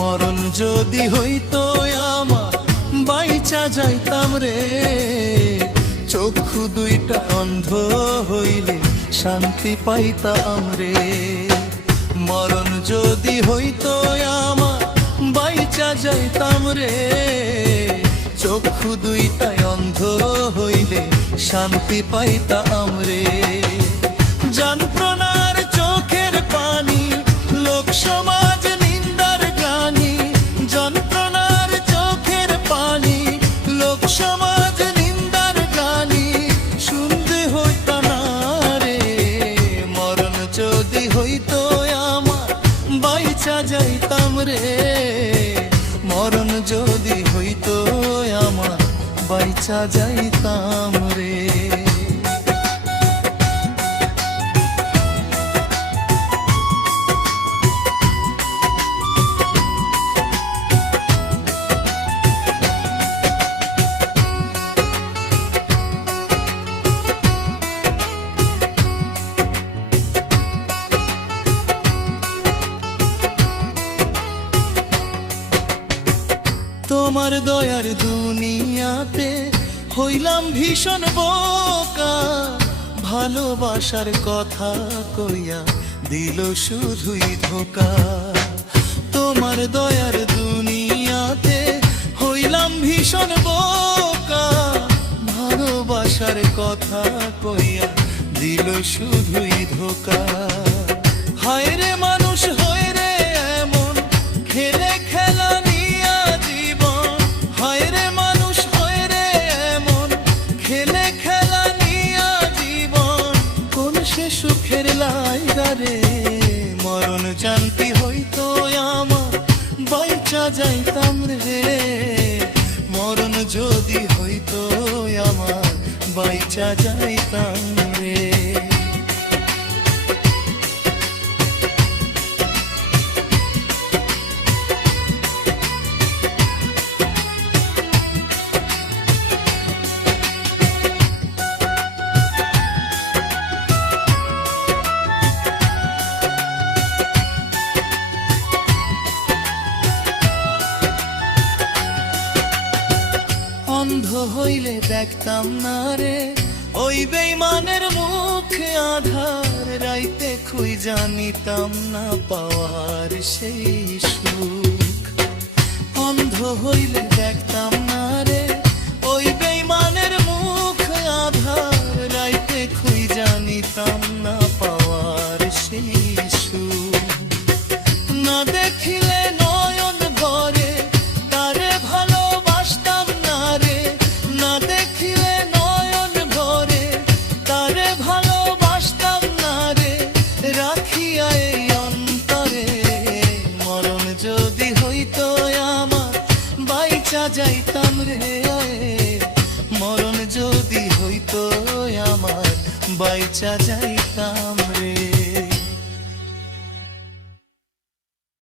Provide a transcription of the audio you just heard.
মরণ যদি হইতো আমার বাইচা যাইতাম রে, চক্ষু দুইটা অন্ধ হইলে শান্তি পাইতাম রে। মরণ যদি হইতো আমার বাইচা যাইতাম রে, চক্ষু দুইটা অন্ধ হইলে শান্তি পাইতাম রে। যন্ত্রণার চোখের পানি লোক সমাজ নিন্দার গানি, যন্ত্রণার চোখের পানি লোক সমাজ নিন্দার গানি শুনতে হইতো না রে। মরণ যদি হইতো আমার বাইচা যাইতাম রে, মরণ যদি হইতো আমার বাইচা যাইতাম রে। তোমার দয়ার দুনিয়াতে হইলাম ভীষণ বোকা, ভালোবাসার কথা কইয়া দিল শুধুই ধোকা। তোমার দয়ার দুনিয়াতে হইলাম ভীষণ বোকা, ভালোবাসার কথা কইয়া দিল শুধুই ধোকা। হায় রে মানুষ হয়ে রে এমন খেলে খেলা নিয়া জীবন, হায় রে মানুষ হয়ে রে এমন খেলে খেলা নিয়া জীবন, কোন সে সুখের লাইগা রে। মরণ জানতি হইতো আমার বাইচা যাইতাম রে, মরণ যদি হইতো আমার বাইচা যাইতাম রে। অন্ধ হইলে দেখতাম না রে ওই বেইমানের মুখে আধার, রাইতে খুই জানিতাম না পাওয়ার সেই সুখ। অন্ধ হইলে দেখতাম না রে ওই বেইমানের মুখে আধার, রাইতে খুই জানিতাম না পাওয়ার সেই সুখ। না দেখিলে নয়ন ভরে তারে ভালোবাসতাম না রে, না দেখিলে নয়ন ভরে তারে ভালোবাসতাম না রে, রাখিয়া এই অন্তরে। মরণ যদি হইতো আমার বাইচা যাইতাম রে, মরণ যদি হইতো আমার বাইচা যাইতাম রে।